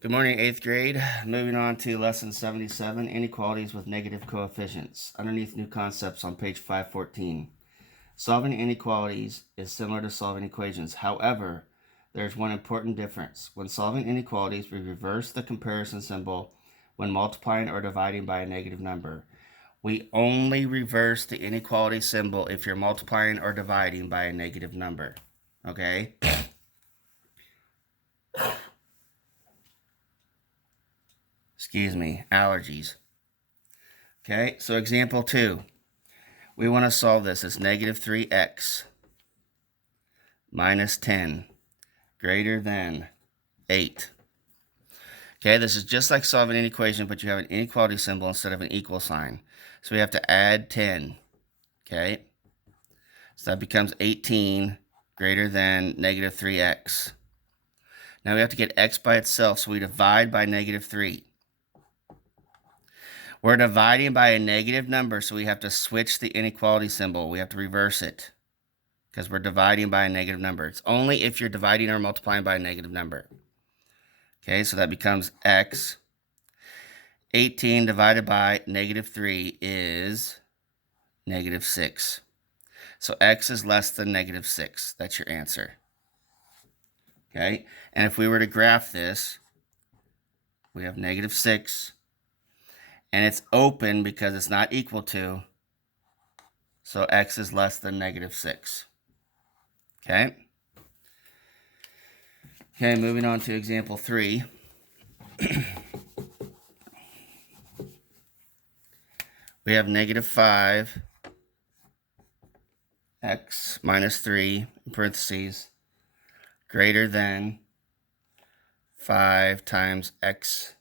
Good morning, 8th grade. Moving on to lesson 77, inequalities with negative coefficients. Underneath new concepts on page 514. Solving inequalities is similar to solving equations. However, there's one important difference. When solving inequalities, we reverse the comparison symbol when multiplying or dividing by a negative number. We only reverse the inequality symbol if you're multiplying or dividing by a negative number. Okay? Excuse me, allergies. Okay, so example 2. We want to solve this. It's negative 3x minus 10 greater than 8. Okay, this is just like solving an equation, but you have an inequality symbol instead of an equal sign. So we have to add 10. Okay, so that becomes 18 greater than negative 3x. Now we have to get x by itself, so we divide by negative 3. We're dividing by a negative number, so we have to switch the inequality symbol. We have to reverse it because we're dividing by a negative number. It's only if you're dividing or multiplying by a negative number. Okay, so that becomes x. 18 divided by negative 3 is negative 6. So x is less than negative 6. That's your answer. Okay, and if we were to graph this, we have negative 6. And it's open because it's not equal to. So x is less than negative 6. Okay. Okay, moving on to example 3. We have negative 5 x minus 3 in parentheses greater than 5 times x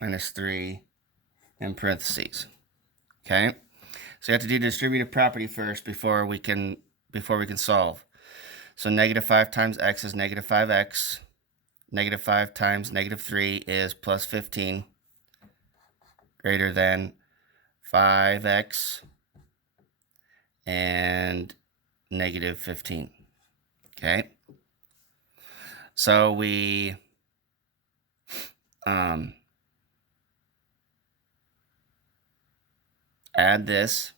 minus 3 in parentheses. Okay, so you have to do distributive property first before we can solve. So negative 5 times x is negative 5x. Negative 5 times negative 3 is plus 15 greater than 5x and negative 15. Okay, so we add this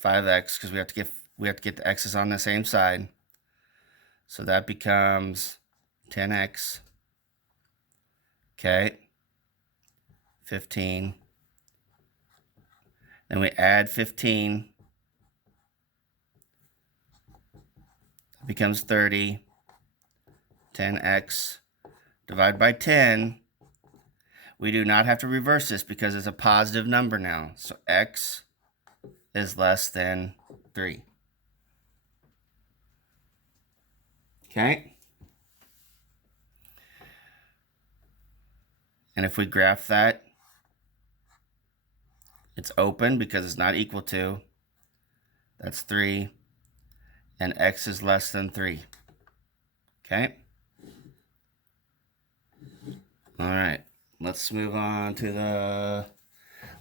5x because we have to get the x's on the same side. So that becomes 10x. Okay, 15. Then we add 15. It becomes 30. 10x divided by 10. We do not have to reverse this because it's a positive number now. So x is less than 3. Okay? And if we graph that, it's open because it's not equal to. That's 3. And x is less than 3. Okay? All right. Let's move on to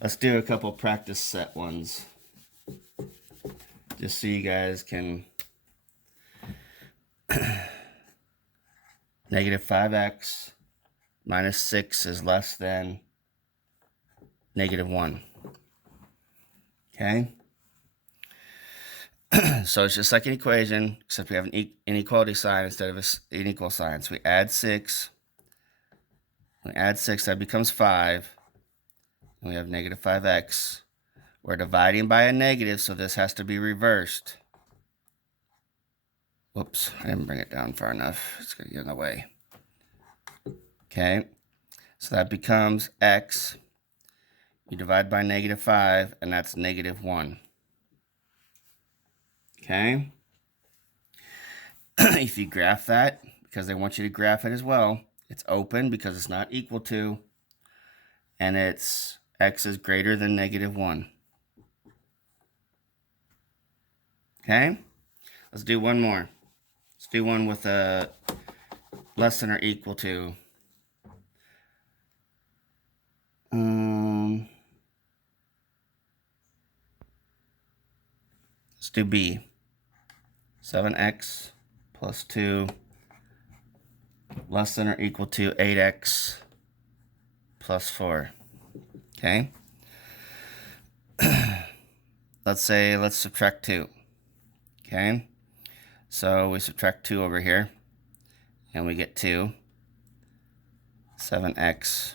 let's do a couple practice set ones. Just so you guys can. Negative 5x minus 6 is less than negative 1. Okay? So it's just like an equation, except we have an inequality sign instead of an equal sign. So we add 6. We add 6, that becomes 5. And we have negative 5x. We're dividing by a negative, so this has to be reversed. Whoops, I didn't bring it down far enough. It's going to get in the way. Okay, so that becomes x. You divide by negative 5, and that's negative 1. Okay, if you graph that, because they want you to graph it as well, it's open because it's not equal to, and it's x is greater than negative 1. Okay, let's do one more. Let's do one with a less than or equal to. Let's do B. 7x plus 2 less than or equal to 8x plus 4. Okay? Let's subtract 2. Okay? So we subtract 2 over here, and we get 2. 7x.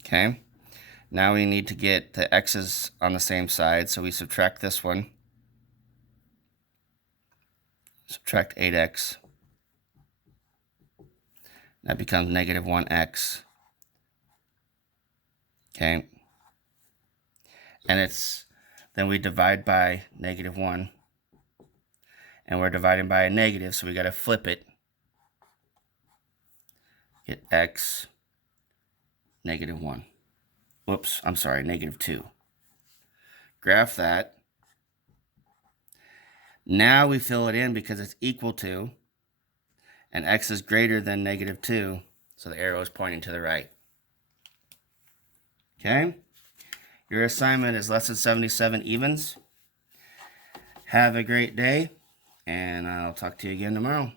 Okay? Now we need to get the x's on the same side, so we subtract this one. Subtract 8x. That becomes negative 1x. Okay? And then we divide by negative 1. And we're dividing by a negative, so we got to flip it. Get x, negative 1. Whoops, I'm sorry, negative 2. Graph that. Now we fill it in because it's equal to, and x is greater than negative 2, so the arrow is pointing to the right. Okay? Your assignment is lesson 77, evens. Have a great day, and I'll talk to you again tomorrow.